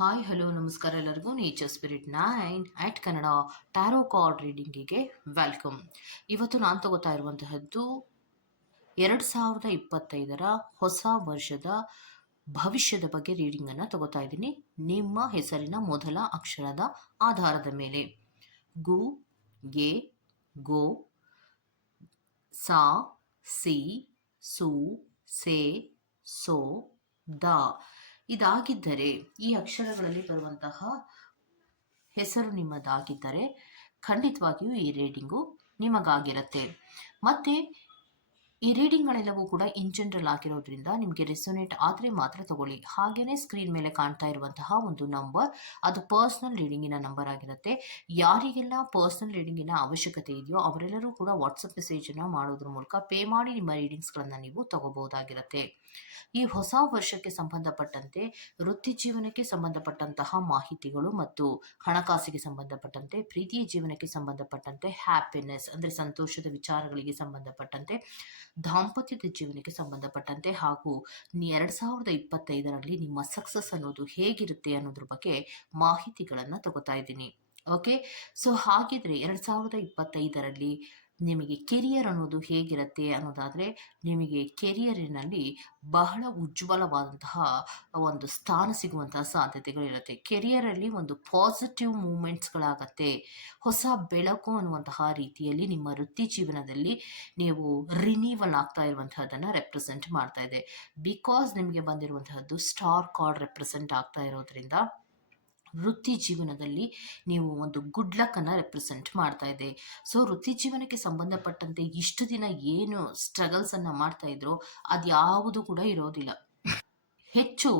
Hi, hello, ನಮಸ್ಕಾರ ಎಲ್ಲರಿಗೂ. Nature spirit nine at Kannada tarot card ರೀಡಿಂಗಿಗೆ welcome ಇವತ್ತು ನಾನು ತಗೋತಾ ಇರುವಂತಹದ್ದು ಎರಡು ಸಾವಿರದ ಇಪ್ಪತ್ತೈದರ ಹೊಸ ವರ್ಷದ ಭವಿಷ್ಯದ ಬಗ್ಗೆ ರೀಡಿಂಗನ್ನು ತಗೋತಾ ಇದ್ದೀನಿ. ನಿಮ್ಮ ಹೆಸರಿನ ಮೊದಲ ಅಕ್ಷರದ ಆಧಾರದ ಮೇಲೆ. ಗು, ಗೆ, ಗೋ, ಸಾ, ಸಿ, ಸು, ಸೆ, ಸೋ, ದ. ಇದಾಗಿದ್ದರೆ ಈ ಅಕ್ಷರಗಳಲ್ಲಿ ಬರುವಂತಹ ಹೆಸರು ನಿಮ್ಮದಾಗಿದ್ದರೆ ಖಂಡಿತವಾಗಿಯೂ ಈ ರೀಡಿಂಗು ನಿಮಗಾಗಿರುತ್ತೆ. ಮತ್ತು ಈ ರೀಡಿಂಗ್ಗಳೆಲ್ಲವೂ ಕೂಡ ಇನ್ ಜನರಲ್ ಆಗಿರೋದ್ರಿಂದ ನಿಮಗೆ ರೆಸೊನೇಟ್ ಆದರೆ ಮಾತ್ರ ತಗೊಳ್ಳಿ. ಹಾಗೇನೆ ಸ್ಕ್ರೀನ್ ಮೇಲೆ ಕಾಣ್ತಾ ಇರುವಂತಹ ಒಂದು ನಂಬರ್, ಅದು ಪರ್ಸ್ನಲ್ ರೀಡಿಂಗಿನ ನಂಬರ್ ಆಗಿರುತ್ತೆ. ಯಾರಿಗೆಲ್ಲ ಪರ್ಸ್ನಲ್ ರೀಡಿಂಗಿನ ಅವಶ್ಯಕತೆ ಇದೆಯೋ ಅವರೆಲ್ಲರೂ ಕೂಡ ವಾಟ್ಸಪ್ ಮೆಸೇಜನ್ನು ಮಾಡೋದ್ರ ಮೂಲಕ ಪೇ ಮಾಡಿ ನಿಮ್ಮ ರೀಡಿಂಗ್ಸ್ಗಳನ್ನು ನೀವು ತಗೋಬಹುದಾಗಿರುತ್ತೆ. ಈ ಹೊಸ ವರ್ಷಕ್ಕೆ ಸಂಬಂಧಪಟ್ಟಂತೆ, ವೃತ್ತಿ ಜೀವನಕ್ಕೆ ಸಂಬಂಧಪಟ್ಟಂತಹ ಮಾಹಿತಿಗಳು ಮತ್ತು ಹಣಕಾಸಿಗೆ ಸಂಬಂಧಪಟ್ಟಂತೆ, ಪ್ರೀತಿಯ ಜೀವನಕ್ಕೆ ಸಂಬಂಧಪಟ್ಟಂತೆ ಹ್ಯಾಪಿನೆಸ್ ಅಂದರೆ ಸಂತೋಷದ ವಿಚಾರಗಳಿಗೆ ಸಂಬಂಧಪಟ್ಟಂತೆ ದಾಂಪತ್ಯದ ಜೀವನಕ್ಕೆ ಸಂಬಂಧಪಟ್ಟಂತೆ ಹಾಗೂ ಎರಡು ಸಾವಿರದ ಇಪ್ಪತ್ತೈದರಲ್ಲಿ ನಿಮ್ಮ ಸಕ್ಸಸ್ ಅನ್ನೋದು ಹೇಗಿರುತ್ತೆ ಅನ್ನೋದ್ರ ಬಗ್ಗೆ ಮಾಹಿತಿಗಳನ್ನು ತಗೋತಾ ಇದ್ದೀನಿ. ಓಕೆ ಸೊ ಹಾಗಿದ್ರೆ ಎರಡು ಸಾವಿರದ ಇಪ್ಪತ್ತೈದರಲ್ಲಿ ನಿಮಗೆ ಕೆರಿಯರ್ ಅನ್ನೋದು ಹೇಗಿರುತ್ತೆ ಅನ್ನೋದಾದರೆ, ನಿಮಗೆ ಕೆರಿಯರಿನಲ್ಲಿ ಬಹಳ ಉಜ್ವಲವಾದಂತಹ ಒಂದು ಸ್ಥಾನ ಸಿಗುವಂತಹ ಸಾಧ್ಯತೆಗಳಿರುತ್ತೆ. ಕೆರಿಯರಲ್ಲಿ ಒಂದು ಪಾಸಿಟಿವ್ ಮೂಮೆಂಟ್ಸ್ಗಳಾಗತ್ತೆ. ಹೊಸ ಬೆಳಕು ಅನ್ನುವಂತಹ ರೀತಿಯಲ್ಲಿ ನಿಮ್ಮ ವೃತ್ತಿ ಜೀವನದಲ್ಲಿ ನೀವು ರಿನೀವಲ್ ಆಗ್ತಾ ಇರುವಂತಹದ್ದನ್ನು ರೆಪ್ರೆಸೆಂಟ್ ಮಾಡ್ತಾ ಇದೆ. ಬಿಕಾಸ್ ನಿಮಗೆ ಬಂದಿರುವಂತಹದ್ದು ಸ್ಟಾರ್ ಕಾರ್ಡ್ ರೆಪ್ರೆಸೆಂಟ್ ಆಗ್ತಾ ಇರೋದ್ರಿಂದ ವೃತ್ತಿ ಜೀವನದಲ್ಲಿ ನೀವು ಒಂದು ಗುಡ್ ಲಕ್ಕನ್ನು ರೆಪ್ರೆಸೆಂಟ್ ಮಾಡ್ತಾ ಇದೆ. ಸೊ ವೃತ್ತಿ ಜೀವನಕ್ಕೆ ಸಂಬಂಧಪಟ್ಟಂತೆ ಇಷ್ಟು ದಿನ ಏನು ಸ್ಟ್ರಗಲ್ಸನ್ನು ಮಾಡ್ತಾ ಇದ್ರೋ ಅದು ಯಾವುದು ಕೂಡ ಇರೋದಿಲ್ಲ. ಹೆಚ್ಚು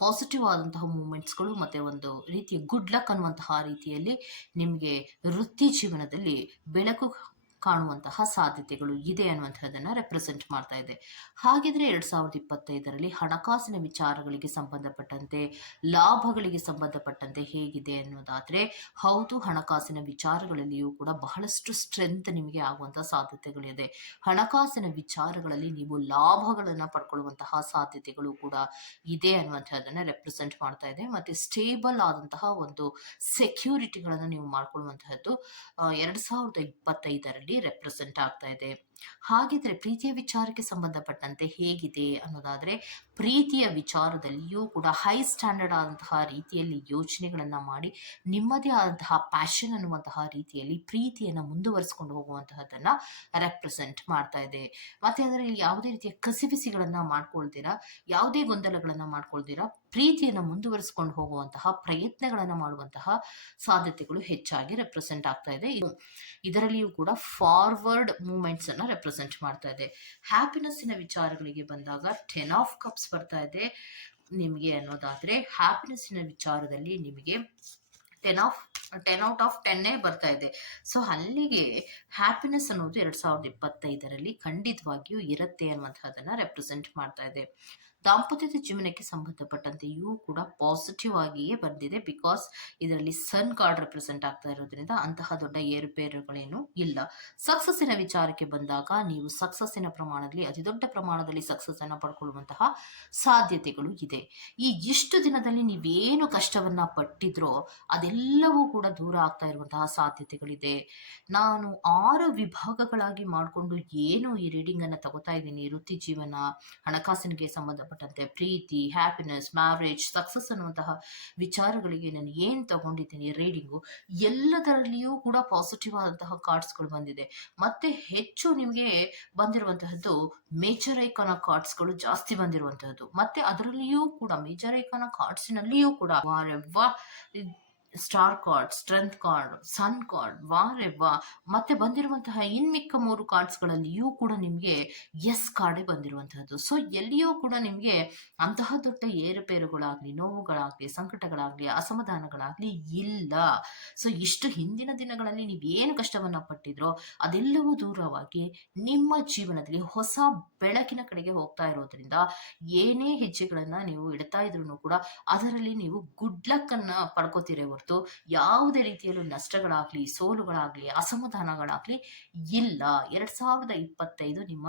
ಪಾಸಿಟಿವ್ ಆದಂತಹ ಮೂಮೆಂಟ್ಸ್ಗಳು ಮತ್ತು ಒಂದು ರೀತಿಯ ಗುಡ್ ಲಕ್ ಅನ್ನುವಂತಹ ರೀತಿಯಲ್ಲಿ ನಿಮಗೆ ವೃತ್ತಿ ಜೀವನದಲ್ಲಿ ಬೆಳಕು ಕಾಣುವಂತಹ ಸಾಧ್ಯತೆಗಳು ಇದೆ ಅನ್ನುವಂಥದ್ದನ್ನು ರೆಪ್ರೆಸೆಂಟ್ ಮಾಡ್ತಾ ಇದೆ. ಹಾಗಿದ್ರೆ ಎರಡು ಸಾವಿರದ ಇಪ್ಪತ್ತೈದರಲ್ಲಿ ಹಣಕಾಸಿನ ವಿಚಾರಗಳಿಗೆ ಸಂಬಂಧಪಟ್ಟಂತೆ, ಲಾಭಗಳಿಗೆ ಸಂಬಂಧಪಟ್ಟಂತೆ ಹೇಗಿದೆ ಅನ್ನೋದಾದರೆ, ಹೌದು, ಹಣಕಾಸಿನ ವಿಚಾರಗಳಲ್ಲಿಯೂ ಕೂಡ ಬಹಳಷ್ಟು ಸ್ಟ್ರೆಂತ್ ನಿಮಗೆ ಆಗುವಂತಹ ಸಾಧ್ಯತೆಗಳಿದೆ. ಹಣಕಾಸಿನ ವಿಚಾರಗಳಲ್ಲಿ ನೀವು ಲಾಭಗಳನ್ನು ಪಡ್ಕೊಳ್ಳುವಂತಹ ಸಾಧ್ಯತೆಗಳು ಕೂಡ ಇದೆ ಅನ್ನುವಂಥದ್ದನ್ನು ರೆಪ್ರೆಸೆಂಟ್ ಮಾಡ್ತಾ ಇದೆ. ಮತ್ತೆ ಸ್ಟೇಬಲ್ ಆದಂತಹ ಒಂದು ಸೆಕ್ಯೂರಿಟಿಗಳನ್ನು ನೀವು ಮಾಡ್ಕೊಳ್ಳುವಂತಹದ್ದು ಎರಡು ಸಾವಿರದ ಇಪ್ಪತ್ತೈದರಲ್ಲಿ ರೆಪ್ರೆಸೆಂಟ್ ಆಗ್ತಾ ಇದೆ. ಹಾಗಿದ್ರೆ ಪ್ರೀತಿಯ ವಿಚಾರಕ್ಕೆ ಸಂಬಂಧಪಟ್ಟಂತೆ ಹೇಗಿದೆ ಅನ್ನೋದಾದ್ರೆ, ಪ್ರೀತಿಯ ವಿಚಾರದಲ್ಲಿಯೂ ಕೂಡ ಹೈ ಸ್ಟ್ಯಾಂಡರ್ಡ್ ಆದಂತಹ ರೀತಿಯಲ್ಲಿ ಯೋಚನೆಗಳನ್ನ ಮಾಡಿ ನಿಮ್ಮದೇ ಆದಂತಹ ಪ್ಯಾಷನ್ ಅನ್ನುವಂತಹ ರೀತಿಯಲ್ಲಿ ಪ್ರೀತಿಯನ್ನು ಮುಂದುವರಿಸಿಕೊಂಡು ಹೋಗುವಂತಹದ್ದನ್ನು ರೆಪ್ರೆಸೆಂಟ್ ಮಾಡ್ತಾ ಇದೆ. ಮತ್ತೆ ಅದರಲ್ಲಿ ಯಾವುದೇ ರೀತಿಯ ಕಸಿಬಿಸಿಗಳನ್ನ ಮಾಡ್ಕೊಳ್ತೀರಾ, ಯಾವುದೇ ಗೊಂದಲಗಳನ್ನು ಮಾಡ್ಕೊಳ್ತೀರಾ, ಪ್ರೀತಿಯನ್ನು ಮುಂದುವರಿಸಿಕೊಂಡು ಹೋಗುವಂತಹ ಪ್ರಯತ್ನಗಳನ್ನು ಮಾಡುವಂತಹ ಸಾಧ್ಯತೆಗಳು ಹೆಚ್ಚಾಗಿ ರೆಪ್ರೆಸೆಂಟ್ ಆಗ್ತಾ ಇದೆ. ಇದರಲ್ಲಿಯೂ ಕೂಡ ಫಾರ್ವರ್ಡ್ ಮೂಮೆಂಟ್ಸ್ ಅನ್ನ ರೆಪ್ರೆಸೆಂಟ್ ಮಾಡ್ತಾ ಇದೆ. ಹ್ಯಾಪಿನೆಸ್ಸಿನ ವಿಚಾರಗಳಿಗೆ ಬಂದಾಗ ಟೆನ್ ಆಫ್ ಕಪ್ಸ್ ಬರ್ತಾ ಇದೆ ನಿಮಗೆ ಅನ್ನೋದಾದರೆ ಹ್ಯಾಪಿನೆಸ್ಸಿನ ವಿಚಾರದಲ್ಲಿ ನಿಮಗೆ ten of ten out of ಟೆನ್ನೇ ಬರ್ತಾ ಇದೆ. ಸೊ ಅಲ್ಲಿಗೆ ಹ್ಯಾಪಿನೆಸ್ ಅನ್ನೋದು ಎರಡ್ ಸಾವಿರದ ಇಪ್ಪತ್ತೈದರಲ್ಲಿ ಖಂಡಿತವಾಗಿಯೂ ಇರುತ್ತೆ ಅನ್ನುವಂಥದ್ದನ್ನು ರೆಪ್ರೆಸೆಂಟ್ ಮಾಡ್ತಾ ಇದೆ. ದಾಂಪತ್ಯದ ಜೀವನಕ್ಕೆ ಸಂಬಂಧಪಟ್ಟಂತೆಯೂ ಕೂಡ ಪಾಸಿಟಿವ್ ಆಗಿಯೇ ಬಂದಿದೆ ಬಿಕಾಸ್ ಇದರಲ್ಲಿ ಸನ್ ಕಾರ್ಡ್ ರೆಪ್ರೆಸೆಂಟ್ ಆಗ್ತಾ ಇರೋದ್ರಿಂದ ಅಂತಹ ದೊಡ್ಡ ಏರುಪೇರುಗಳೇನು ಇಲ್ಲ. ಸಕ್ಸಸ್ಸಿನ ವಿಚಾರಕ್ಕೆ ಬಂದಾಗ ನೀವು ಸಕ್ಸಸ್ಸಿನ ಪ್ರಮಾಣದಲ್ಲಿ, ಅತಿ ದೊಡ್ಡ ಪ್ರಮಾಣದಲ್ಲಿ ಸಕ್ಸಸ್ ಅನ್ನು ಪಡ್ಕೊಳ್ಳುವಂತಹ ಸಾಧ್ಯತೆಗಳು ಇದೆ. ಈ ಇಷ್ಟು ದಿನದಲ್ಲಿ ನೀವೇನು ಕಷ್ಟವನ್ನ ಪಟ್ಟಿದ್ರೋ ಅದೆಲ್ಲವೂ ಕೂಡ ದೂರ ಆಗ್ತಾ ಇರುವಂತಹ ಸಾಧ್ಯತೆಗಳಿದೆ. ನಾನು ಆರು ವಿಭಾಗಗಳಾಗಿ ಮಾಡಿಕೊಂಡು ಏನು ಈ ರೀಡಿಂಗ್ ಅನ್ನು ತಗೋತಾ ಇದ್ದೀನಿ, ವೃತ್ತಿ ಜೀವನ, ಹಣಕಾಸಿನಿಗೆ ಸಂಬಂಧ ಸಂಬಂಧಪಟ್ಟಂತೆ ಪ್ರೀತಿ ಹ್ಯಾಪಿನೆಸ್ ಮ್ಯಾರೇಜ್ ಸಕ್ಸಸ್ ಅನ್ನುವಂತಹ ವಿಚಾರಗಳಿಗೆ ನಾನು ಏನು ತಗೊಂಡಿದ್ದೀನಿ ರೀಡಿಂಗು ಎಲ್ಲದರಲ್ಲಿಯೂ ಕೂಡ ಪಾಸಿಟಿವ್ ಆದಂತಹ ಕಾರ್ಡ್ಸ್ಗಳು ಬಂದಿದೆ. ಮತ್ತೆ ಹೆಚ್ಚು ನಿಮಗೆ ಬಂದಿರುವಂತಹದ್ದು ಮೇಜರ್ ಐಕಾನ ಕಾರ್ಡ್ಸ್ಗಳು ಜಾಸ್ತಿ ಬಂದಿರುವಂತಹದ್ದು. ಮತ್ತೆ ಅದರಲ್ಲಿಯೂ ಕೂಡ ಮೇಜರ್ ಐಕಾನ ಕಾರ್ಡ್ಸ್ನಲ್ಲಿಯೂ ಕೂಡ ವಾ star card, strength card, sun card, ವಾರೆ ವಾ, ಮತ್ತೆ ಬಂದಿರುವಂತಹ ಇನ್ಮಿಕ್ಕ ಮೂರು ಕಾರ್ಡ್ಸ್ಗಳಲ್ಲಿಯೂ ಕೂಡ ನಿಮಗೆ ಎಸ್ ಕಾರ್ಡೇ ಬಂದಿರುವಂತಹದ್ದು. ಸೊ ಎಲ್ಲಿಯೂ ಕೂಡ ನಿಮಗೆ ಅಂತಹ ದೊಡ್ಡ ಏರುಪೇರುಗಳಾಗಲಿ, ನೋವುಗಳಾಗಲಿ, ಸಂಕಟಗಳಾಗಲಿ, ಅಸಮಾಧಾನಗಳಾಗಲಿ ಇಲ್ಲ. ಸೊ ಇಷ್ಟು ಹಿಂದಿನ ದಿನಗಳಲ್ಲಿ ನೀವೇನು ಕಷ್ಟವನ್ನು ಪಟ್ಟಿದ್ರೋ ಅದೆಲ್ಲವೂ ದೂರವಾಗಿ ನಿಮ್ಮ ಜೀವನದಲ್ಲಿ ಹೊಸ ಬೆಳಕಿನ ಕಡೆಗೆ ಹೋಗ್ತಾ ಇರೋದ್ರಿಂದ ಏನೇ ಹೆಜ್ಜೆಗಳನ್ನು ನೀವು ಇಡ್ತಾ ಇದ್ರು ಕೂಡ ಅದರಲ್ಲಿ ನೀವು ಗುಡ್ ಲಕ್ ಅನ್ನ ಪಡ್ಕೋತೀರ ಹೊರತು ಯಾವುದೇ ರೀತಿಯಲ್ಲೂ ನಷ್ಟಗಳಾಗಲಿ, ಸೋಲುಗಳಾಗಲಿ, ಅಸಮಾಧಾನಗಳಾಗಲಿ ಇಲ್ಲ. ಎರಡು ಸಾವಿರದ ಇಪ್ಪತ್ತೈದು ನಿಮ್ಮ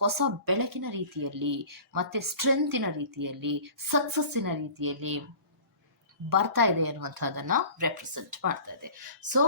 ಹೊಸ ಬೆಳಕಿನ ರೀತಿಯಲ್ಲಿ ಮತ್ತೆ ಸ್ಟ್ರೆಂತಿನ ರೀತಿಯಲ್ಲಿ ಸಕ್ಸಸ್ಸಿನ ರೀತಿಯಲ್ಲಿ ಬರ್ತಾ ಇದೆ ಅನ್ನುವಂಥದ್ದನ್ನ ರೆಪ್ರೆಸೆಂಟ್ ಮಾಡ್ತಾ ಇದೆ. ಸೊ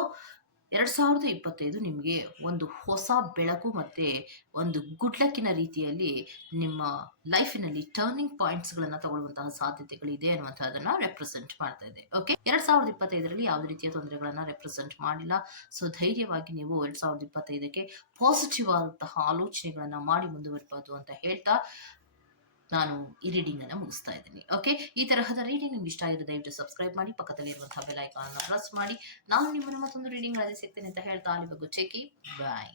ಎರಡ್ ಸಾವಿರದ ಇಪ್ಪತ್ತೈದು ನಿಮಗೆ ಒಂದು ಹೊಸ ಬೆಳಕು ಮತ್ತೆ ಒಂದು ಗುಡ್ಲಕ್ಕಿನ ರೀತಿಯಲ್ಲಿ ನಿಮ್ಮ ಲೈಫಿನಲ್ಲಿ ಟರ್ನಿಂಗ್ ಪಾಯಿಂಟ್ಸ್ ಗಳನ್ನ ತಗೊಳ್ಳುವಂತಹ ಸಾಧ್ಯತೆಗಳಿದೆ ಅನ್ನುವಂಥದ್ದನ್ನು ರೆಪ್ರೆಸೆಂಟ್ ಮಾಡ್ತಾ ಇದೆ. ಓಕೆ ಎರಡ್ ಸಾವಿರದ ಇಪ್ಪತ್ತೈದರಲ್ಲಿ ಯಾವುದೇ ರೀತಿಯ ತೊಂದರೆಗಳನ್ನ ರೆಪ್ರೆಸೆಂಟ್ ಮಾಡಿಲ್ಲ? ಸೊ ಧೈರ್ಯವಾಗಿ ನೀವು ಎರಡ್ ಸಾವಿರದ ಇಪ್ಪತ್ತೈದಕ್ಕೆ ಪಾಸಿಟಿವ್ ಆದಂತಹ ಆಲೋಚನೆಗಳನ್ನ ಮಾಡಿ ಮುಂದುವರಿಬಾರ್ದು ಅಂತ ಹೇಳ್ತಾ ನಾನು ಈ ರೀಡಿಂಗ್ ಅನ್ನು ಮುಗಿಸ್ತಾ ಇದ್ದೀನಿ. ಓಕೆ ಈ ತರಹದ ರೀಡಿಂಗ್ ನಿಮ್ಗೆ ಇಷ್ಟ ಆಗಿರೋ ದಯವಿಟ್ಟು ಸಬ್ಸ್ಕ್ರೈಬ್ ಮಾಡಿ, ಪಕ್ಕದಲ್ಲಿರುವಂತಹ ಬೆಲ್ ಐಕಾನ್ ಪ್ರೆಸ್ ಮಾಡಿ. ನಾನು ನಿಮ್ಮನ್ನು ಮತ್ತೊಂದು ರೀಡಿಂಗ್ ಅಲ್ಲಿ ಸಿಗ್ತೇನೆ ಅಂತ ಹೇಳ್ತಾ ಅಲ್ಲಿವರೆಗೂ ಚೆಕಿ ಬಾಯ್